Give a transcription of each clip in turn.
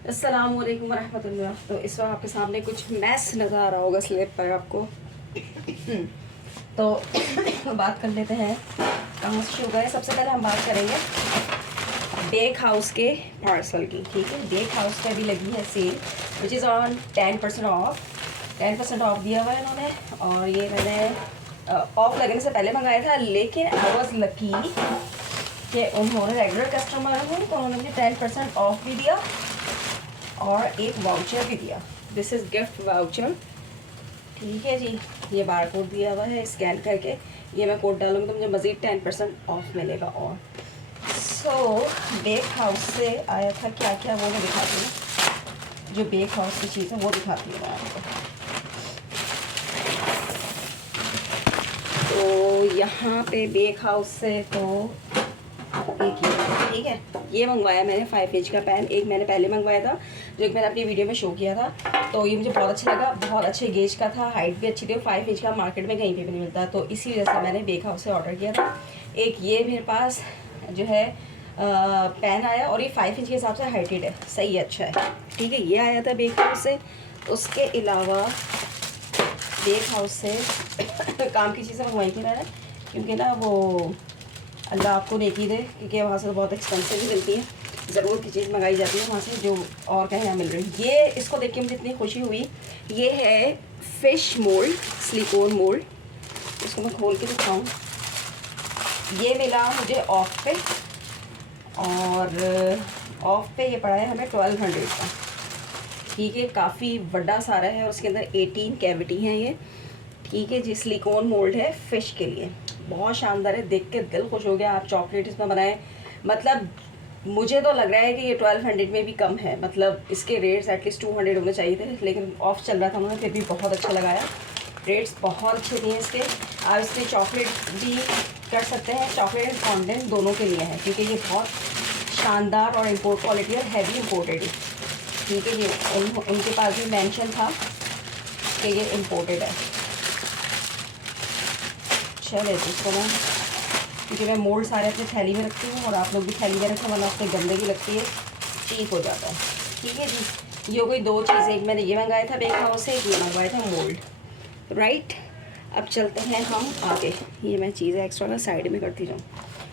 अस्सलाम वालेकुम रहमतुल्लाह। तो इस वक्त आपके सामने कुछ मैस नज़र आ रहा होगा स्लेब पर आपको। तो बात कर लेते हैं कहाँ से शुरू करें। सबसे पहले हम बात करेंगे बेक हाउस के पार्सल की। ठीक है, बेक हाउस पे भी लगी है sale which is on 10% off. 10% off दिया हुआ है इन्होंने। और ये मैंने ऑफ लगने से पहले मंगाया था, लेकिन आई वॉज लकी कि उन्होंने रेगुलर कस्टमर हूँ तो उन्होंने मुझे 10% ऑफ भी दिया और एक वाउचर भी दिया। This is gift voucher. ठीक है जी, ये बार कोड दिया हुआ है, स्कैन करके ये मैं कोड डालूँगी तो मुझे मज़ीद 10% ऑफ मिलेगा। और बेक हाउस से आया था क्या क्या वो मैं दिखाती हूँ। जो बेक हाउस की चीज़ है वो दिखाती हूँ मैं आपको। तो यहाँ पे बेक हाउस से तो एक ये, ठीक है, ये मंगवाया मैंने 5 इंच का पैन। एक मैंने पहले मंगवाया था जो एक मैंने अपनी वीडियो में शो किया था, तो ये मुझे बहुत अच्छा लगा, बहुत अच्छे गेज का था, हाइट भी अच्छी थी। 5 इंच का मार्केट में कहीं पे भी नहीं मिलता, तो इसी वजह से मैंने बेक हाउस से ऑर्डर किया था। एक ये मेरे पास जो है पैन आया और ये 5 इंच के हिसाब से हाइटेड है, सही है, अच्छा है। ठीक है, ये आया था बेक हाउस से। उसके अलावा बेक हाउस से काम की चीज़ें मंगवाई थी मैंने, क्योंकि ना वो अल्लाह आपको नेकी दे, क्योंकि वहाँ से तो बहुत एक्सपेंसिव भी मिलती है, ज़रूरत की चीज़ मंगाई जाती है वहाँ से जो और कहीं यहाँ मिल रही है। ये इसको देख के मुझे इतनी खुशी हुई। ये है फ़िश मोल्ड, सिलिकॉन मोल्ड। इसको मैं खोल के दिखाऊँ। ये मिला मुझे ऑफ पे, और ऑफ पे ये पड़ा है हमें 1200 का। ठीक है, काफ़ी बड़ा सारा है और उसके अंदर 18 कैविटी हैं ये। ठीक है जी, सिलिकॉन मोल्ड है फ़िश के लिए, बहुत शानदार है, देख के दिल खुश हो गया। आप चॉकलेट इसमें बनाएं, मतलब मुझे तो लग रहा है कि ये 1200 में भी कम है। मतलब इसके रेट्स एटलीस्ट 200 होने चाहिए थे, लेकिन ऑफ चल रहा था उन्होंने, फिर भी बहुत अच्छा लगाया। रेट्स बहुत अच्छे दिए इसके। आप इसमें चॉकलेट भी कर सकते हैं, चॉकलेट एंड फॉन्डेंट दोनों के लिए है, क्योंकि ये बहुत शानदार और इम्पोर्ट क्वालिटी और हैवी इम्पोर्टेड है। ठीक है, ये उनके पास भी मेंशन था कि ये इम्पोर्टेड है। चले इसको मैं, क्योंकि मैं मोल्ड सारे अपनी थैली में रखती हूँ और आप लोग भी थैली में रखें, वरना उसमें गंदगी लगती है, चीप हो जाता है। ठीक है जी, ये कोई 2 चीज़ें, एक मैंने ये मंगाया था बेक हाउस से, एक ये मंगवाया था मोल्ड। राइट, अब चलते हैं हम आगे। ये मैं चीज़ें एक्स्ट्रा ना साइड में करती जाऊँ।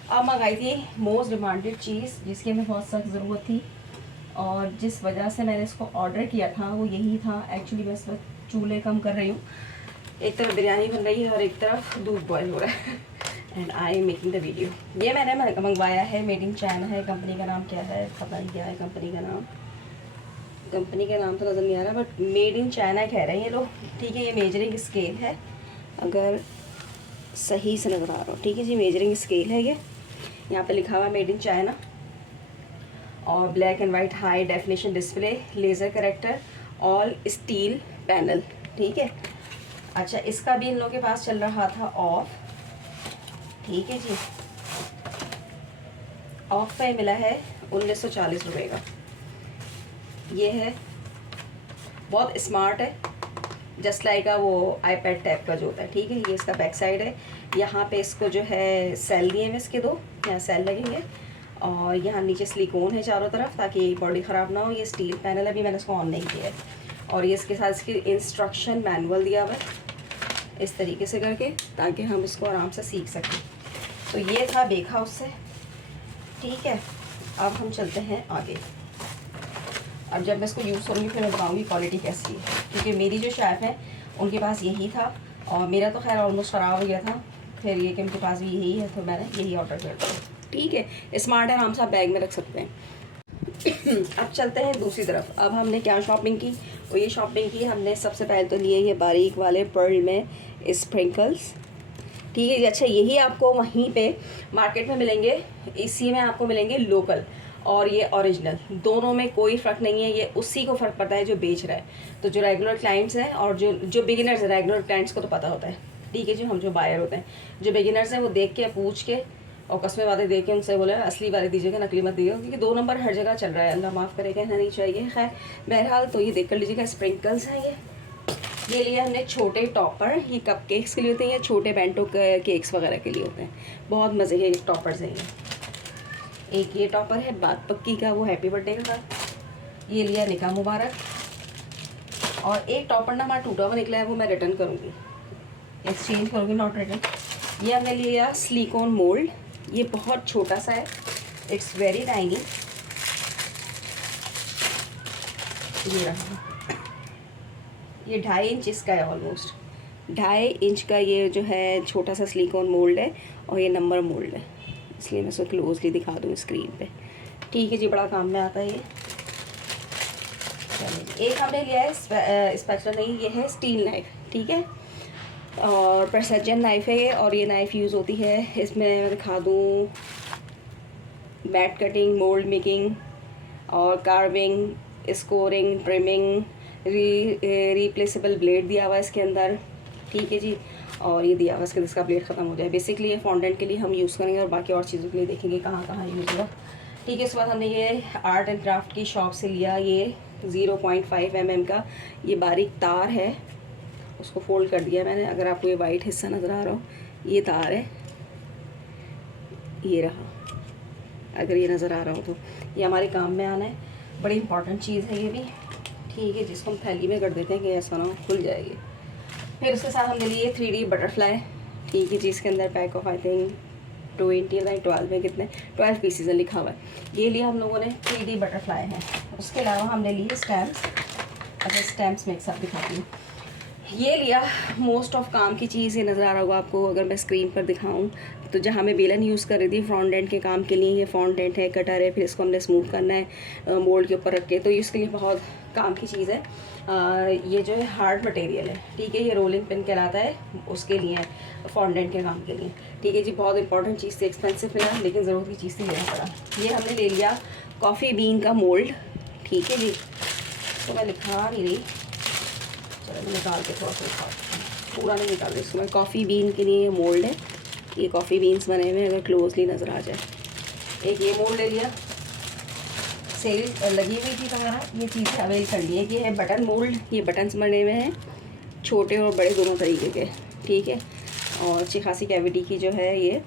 अब मंगाई थी मोस्ट डिमांडेड चीज़ जिसकी हमें बहुत सख्त ज़रूरत थी, और जिस वजह से मैंने इसको ऑर्डर किया था वो यही था। एक्चुअली मैं इस वक्त चूल्हे कम कर रही हूँ, एक तरफ बिरयानी बन रही है और एक तरफ दूध बॉयल हो रहा है, and I am making the video. ये मैंने मंगवाया है, मेड इन चाइना है। कंपनी का नाम क्या है पता नहीं, क्या है कंपनी का नाम, कंपनी का नाम तो नज़र नहीं आ रहा, बट मेड इन चाइना कह रहे हैं ये लोग। ठीक है, ये मेजरिंग स्केल है, अगर सही से नज़र आ रहा हो। ठीक है जी, मेजरिंग स्केल है ये, यहाँ पे लिखा हुआ मेड इन चाइना, और black and white high definition display, laser character, all steel panel. ठीक है, अच्छा, इसका भी इन लोगों के पास चल रहा था ऑफ। ठीक है जी, ऑफ पे मिला है 1940 रुपये का। ये है, बहुत स्मार्ट है, जस्ट लाइक वो आईपैड टाइप का जो होता है। ठीक है, ये इसका बैक साइड है। यहाँ पे इसको जो है सेल दिए हैं इसके 2, यहाँ सेल लगेंगे, और यहाँ नीचे सिलिकॉन है चारों तरफ ताकि बॉडी ख़राब ना हो। ये स्टील पैनल है, अभी मैंने इसको ऑन नहीं किया है। और ये इसके साथ इसकी इंस्ट्रक्शन मैनुअल दिया हुआ है इस तरीके से करके, ताकि हम इसको आराम से सीख सकें। तो ये था बेक हाउस से। ठीक है, अब हम चलते हैं आगे। अब जब मैं इसको यूज़ करूँगी फिर मैं बताऊँगी क्वालिटी कैसी है, क्योंकि मेरी जो शेफ़ है उनके पास यही था, और मेरा तो खैर ऑलमोस्ट ख़राब हो गया था, फिर ये कि उनके पास भी यही है तो मैंने यही ऑर्डर कर दिया। ठीक है, स्मार्ट है, आराम से आप बैग में रख सकते हैं। अब चलते हैं दूसरी तरफ। अब हमने क्या शॉपिंग की, और ये शॉपिंग की हमने सबसे पहले तो लिए ये बारीक वाले पर्ल में स्प्रिंकल्स। ठीक है जी, अच्छा, यही आपको वहीं पे मार्केट में मिलेंगे, इसी में आपको मिलेंगे लोकल और ये ओरिजिनल, दोनों में कोई फ़र्क नहीं है। ये उसी को फ़र्क पड़ता है जो बेच रहा है। तो जो रेगुलर क्लाइंट्स हैं और जो बिगिनर्स हैं, रेगुलर क्लाइंट्स को तो पता होता है। ठीक है जी, हम जो बायर होते हैं, जो बिगिनर्स हैं वो देख के पूछ के और कस्मे वाले देख के उनसे बोले असली वाले दीजिएगा, नकली मत दीजिएगा, क्योंकि 2 नंबर हर जगह चल रहा है, अल्लाह माफ़ करे, कहना नहीं चाहिए। खैर बहरहाल, तो ये देख कर लीजिएगा, स्प्रिंकल्स हैं ये लिए हमने छोटे टॉपर। ये कप केक्स के लिए होते हैं, या छोटे बेंटो केक्स वगैरह के लिए होते हैं, बहुत मज़े के टॉपर्स हैं ये। एक ये टॉपर है बात पक्की का, वो हैप्पी बर्थडे का था। ये लिया निकाह मुबारक। और एक टॉपर ना हमारा टूटा हुआ निकला है, वो मैं रिटर्न करूँगी, एक्सचेंज करूँगी, नॉट रिटर्न। ये हमने लिया सिलिकॉन मोल्ड, ये बहुत छोटा सा है, इट्स वेरी टाइनी। ये रहा, ये 2.5 इंच इसका है, ऑलमोस्ट 2.5 इंच का ये जो है छोटा सा सिलिकॉन मोल्ड है, और ये नंबर मोल्ड है, इसलिए मैं इसको क्लोजली दिखा दूँ स्क्रीन पे। ठीक है जी, बड़ा काम में आता है ये। एक हमने लिया है स्पैचुला नहीं, ये है स्टील नाइफ, ठीक है, और प्रेसिजन नाइफ है ये। और ये नाइफ यूज़ होती है, इसमें मैं दिखा दूँ मैट कटिंग, मोल्ड मेकिंग और carving, scoring, trimming, replaceable blade दिया हुआ है इसके अंदर, ठीक है जी। और ये दिया हुआ इसके इसका ब्लेड ख़त्म हो जाए। बेसिकली ये फॉन्डेंट के लिए हम यूज़ करेंगे, और बाकी और चीज़ों के लिए देखेंगे कहाँ कहाँ यूज़ होगा, ठीक है। इसके बाद हमने ये आर्ट एंड क्राफ्ट की शॉप से लिया, ये 0.5 mm का ये बारीक तार है, उसको फोल्ड कर दिया मैंने। अगर आपको ये वाइट हिस्सा नज़र आ रहा हो, ये तार है, ये रहा, अगर ये नज़र आ रहा हो तो ये हमारे काम में आना है। बड़ी इंपॉर्टेंट चीज़ है ये भी, ठीक है, जिसको हम थैली में कर देते हैं कि ऐसा ना हो खुल जाएगी। फिर उसके साथ हमने लिए 3D बटरफ्लाई, ठीक है जी। इसके अंदर पैक ऑफ आई थिंक 20 या 12 में कितने 12 पीसीज लिखा हुआ है। ये लिया हम लोगों ने 3D बटरफ्लाई है। उसके अलावा हमने लिए स्टैम्प्स। अच्छा, स्टैम्प्स में एक साथ दिखाती हूँ। ये लिया मोस्ट ऑफ काम की चीज़, ये नज़र आ रहा होगा आपको अगर मैं स्क्रीन पर दिखाऊं तो। जहाँ मैं बेलन यूज़ कर रही थी फॉन्डेंट के काम के लिए, ये फॉन्डेंट है, कटर है, फिर इसको हमने स्मूथ करना है मोल्ड के ऊपर रख के, तो इसके लिए बहुत काम की चीज़ है। ये जो है हार्ड मटेरियल है, ठीक है, ये रोलिंग पिन कहलाता है, उसके लिए फॉन्डेंट के काम के लिए, ठीक है जी। बहुत इंपॉर्टेंट चीज़ थी, एक्सपेंसिव मिला लेकिन ज़रूरत की चीज़ थी, लेना पड़ा। ये हमने ले लिया कॉफ़ी बीन का मोल्ड, ठीक है जी। तो मैं लिखा नहीं रही, चलो मैं निकाल के थोड़ा सा पूरा नहीं निकाल रही, इसमें कॉफ़ी बीन के लिए मोल्ड है, ये कॉफ़ी बीन्स बने हुए अगर क्लोजली नज़र आ जाए। एक ये मोल्ड ले लिया, सेल लगी हुई थी तो मैंने ये चीज़ अवेल कर ली है। ये है बटन मोल्ड, ये बटन्स बने हुए हैं, छोटे और बड़े दोनों तरीके के, ठीक है। और अच्छी खासी कैविटी की जो है ये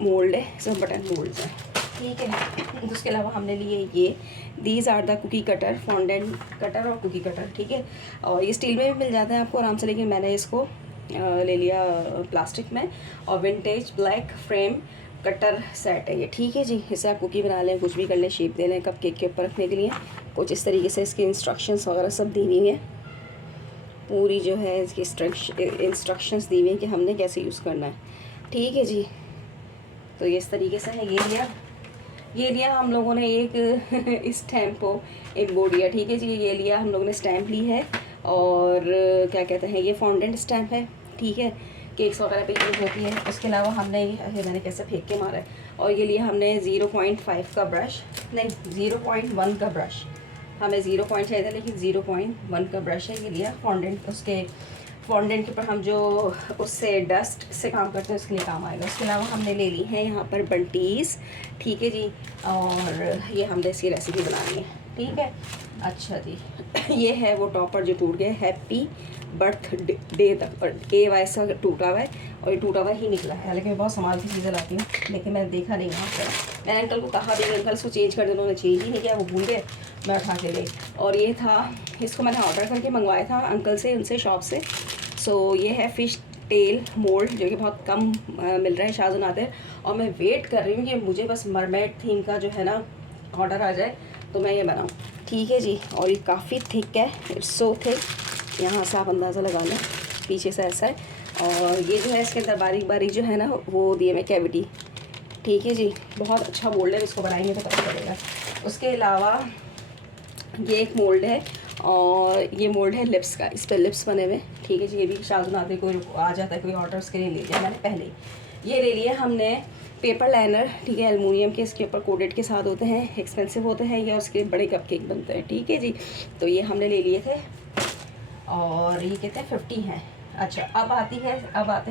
मोल्ड है, सब बटन मोल्ड्स हैं, ठीक है। उसके अलावा हमने लिए ये these are the cookie cutter, fondant cutter और कुकी कटर, ठीक है। और ये स्टील में भी मिल जाता है आपको आराम से, लेकिन मैंने इसको ले लिया प्लास्टिक में। और vintage black frame cutter set है ये, ठीक है जी। इससे आप कुकी बना लें, कुछ भी कर लें, शेप दे लें कप केक के ऊपर रखने के लिए। कुछ इस तरीके से इसकी इंस्ट्रक्शंस वगैरह सब दी हुई हैं, पूरी जो है इसकी इंस्ट्रक्शंस दी हुई हैं कि हमने कैसे यूज़ करना है, ठीक है जी। तो ये इस तरीके से है। ये लिया हम लोगों ने एक स्टैम्प इम्बोर्ड, ठीक है जी। ये लिया हम लोगों ने स्टैम्प ली है, और क्या कहते हैं, ये फॉन्डेंट स्टैम्प है, ठीक है, केक्स वगैरह पे यूज़ होती है। उसके अलावा हमने ये मैंने कैसे फेंक के मारा है। और ये लिया हमने 0.5 का ब्रश, नहीं 0.1 का ब्रश, हमें 0 चाहिए था लेकिन 0.1 का ब्रश है। ये लिया फॉन्डेंट, उसके फॉन्डेंट के ऊपर हम जो उससे डस्ट से काम करते हैं उसके लिए काम आएगा। उसके अलावा हमने ले ली है यहाँ पर बंटीज़, ठीक है जी। और ये हमने इसकी रेसिपी बनानी है, ठीक है। अच्छा जी, ये है वो टॉपर जो टूट गया, हैप्पी बर्थडे तक, और ए वैसा टूटा हुआ है, और ये टूटा हुआ ही निकला है। हालांकि मैं बहुत संभाल की चीज़ें लाती हूँ, लेकिन मैंने देखा नहीं वहाँ पर। मैंने अंकल को कहा भी, अंकल इसको चेंज कर दे, उन्होंने चेंज ही नहीं किया, वो भूल गए, मैं उठा के गई। और ये था, इसको मैंने ऑर्डर करके मंगवाया था अंकल से, उनसे शॉप से। सो ये है फ़िश टेल मोल्ड, जो कि बहुत कम मिल रहा है शाज़ नादिर, और मैं वेट कर रही हूँ कि मुझे बस मरमेड थीम का जो है ना ऑर्डर आ जाए तो मैं ये बनाऊँ, ठीक है जी। और ये काफ़ी थिक है, इट्स सो थिक, यहाँ से आप अंदाज़ा लगा लें, पीछे से ऐसा है। और ये जो है इसके अंदर बारीक बारीक जो है ना वो दिए मैं कैविटी, ठीक है जी। बहुत अच्छा मोल्ड है, इसको बनाएंगे तो पता चलेगा। उसके अलावा ये एक मोल्ड है, और ये मोल्ड है लिप्स का, इस पर लिप्स बने हुए, ठीक है जी। ये भी शाज़ नादिर कोई आ जाता है कोई ऑर्डर, उसके लिए ले लिया मैंने पहले। ये ले लिया हमने पेपर लाइनर, ठीक है, एलुमिनियम के, इसके ऊपर कोटेड के साथ होते हैं, एक्सपेंसिव होते हैं, या उसके बड़े कप केक बनते हैं, ठीक है जी। तो ये हमने ले लिए थे, और ये कहते हैं 50 हैं। अच्छा, अब आते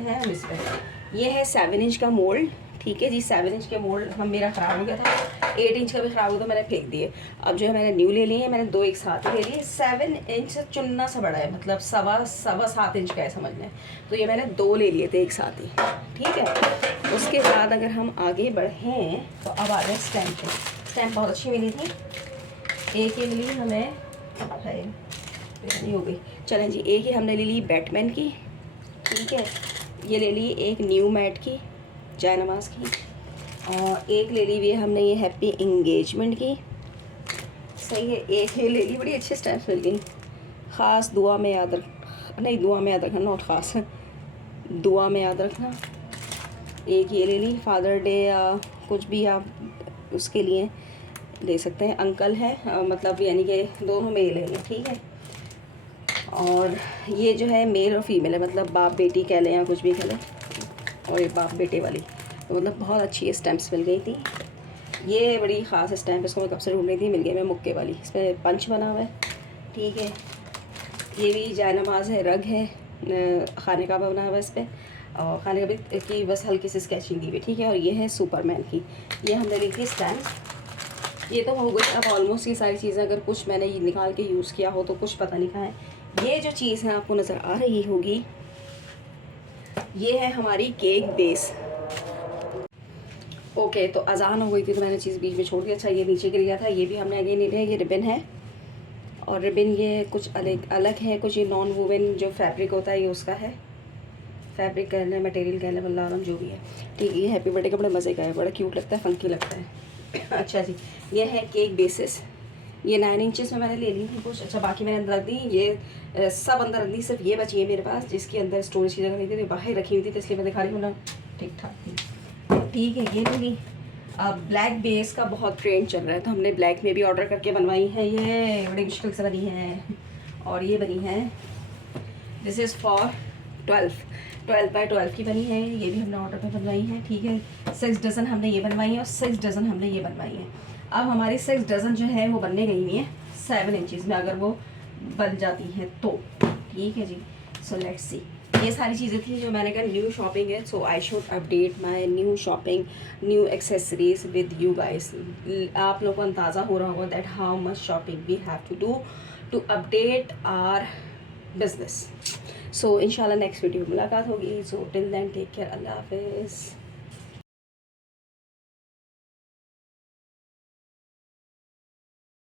हैं हम इस पर। ये है 7 इंच का मोल्ड, ठीक है जी। 7 इंच के मोल्ड मेरा ख़राब हो गया था, 8 इंच का भी ख़राब हुआ था, मैंने फेंक दिए। अब जो है मैंने न्यू ले लिए हैं, मैंने 2 एक साथ ही ले लिए। 7 इंच से चुनना सा बड़ा है, मतलब सवा 7 इंच का है समझ लें, तो ये मैंने 2 ले लिए थे एक साथ ही, ठीक है। उसके बाद अगर हम आगे बढ़ें तो अब आ गए स्टैम्प। स्टैम्प बहुत अच्छी मिली थी, एक ये ले ली हमें, है नहीं हो गई, चलें जी। एक ही हमने ले ली बैटमैन की, ठीक है। ये ले ली एक न्यू मैट की, जय नमाज की। और एक ले ली हुई हमने ये हैप्पी इंगेजमेंट की, सही है। एक ये ले ली, बड़ी अच्छी स्टैम्प्स मिल गई, ख़ास दुआ में याद रख, नहीं दुआ में याद रखना, नॉट ख़ास, दुआ में याद रखना। एक ये ले ली, फादर डे या कुछ भी आप उसके लिए ले सकते हैं, अंकल है मतलब यानी कि दोनों में ये ले लें, ठीक है। और ये जो है मेल और फीमेल है, मतलब बाप बेटी कह लें या कुछ भी कह लें, और ये बाप बेटे वाली, तो मतलब बहुत अच्छी स्टैम्प्स मिल गई थी। ये बड़ी ख़ास स्टैम्प, इसको मैं कब से ढूंढ रही थी, मिल गई मैं मुक्के वाली, इसमें पंच बना हुआ है, ठीक है। ये भी जाय नमाज है, रग है, खाने का बना हुआ है इस पर, और खाने का की बस हल्की सी स्केचिंग दी हुई, ठीक है। और ये है सुपरमैन की, ये हमने ली थी स्टैम्प। ये तो हो गई अब ऑलमोस्ट ये सारी चीज़ें, अगर कुछ मैंने निकाल के यूज़ किया हो तो कुछ पता नहीं कहाँ है। ये जो चीज़ है आपको नज़र आ रही होगी, ये है हमारी केक बेस। ओके, तो अजान हो गई थी तो मैंने चीज़ बीच में छोड़ दिया। अच्छा, ये नीचे गिर गया था, ये भी हमने आगे नहीं लिया। ये रिबन है, और रिबन ये कुछ अलग है, कुछ ये नॉन वूवन जो फैब्रिक होता है ये उसका है, फैब्रिक कहना है, मटेरियल कहना है, वल्लाह आलम जो भी है, ठीक है। ये हैप्पी बर्थडे का बड़े मज़े का है, बड़ा क्यूट लगता है, फंकी लगता है। अच्छा जी, ये है केक बेसिस, ये 9 इंचेस में मैंने ले ली थी कुछ। अच्छा, बाकी मैंने अंदर रख दी, ये सब अंदर रख दी, सिर्फ ये बची है मेरे पास जिसके अंदर स्टोरेज की जगह नहीं थी, बाहर रखी हुई थी, तो इसलिए मैं दिखा रही हूँ ना, ठीक ठाक थी, ठीक है। ये नहीं, अब ब्लैक बेस का बहुत ट्रेंड चल रहा है, तो हमने ब्लैक में भी ऑर्डर करके बनवाई है, ये बड़ी मुश्किल से बनी है। और ये बनी है, दिस इज़ फॉर 12 बाय 12 की बनी है, ये भी हमने ऑर्डर पे बनवाई है, ठीक है। 6 डज़न हमने ये बनवाई है, और 6 डज़न हमने ये बनवाई है। अब हमारी 6 डज़न जो है वो बनने गई हुई है 7 इंचज़ में, अगर वो बन जाती हैं तो, ठीक है जी। सो लेट्स सी, ये सारी चीज़ें थी जो मैंने कहा न्यू शॉपिंग है, so I should update my new shopping, new accessories with you guys. आप लोगों को अंदाज़ा हो रहा होगा that how much shopping we have to do to update our business. So इंशाल्लाह नेक्स्ट वीडियो में मुलाकात होगी। So till then take care, अल्लाह हाफिज़।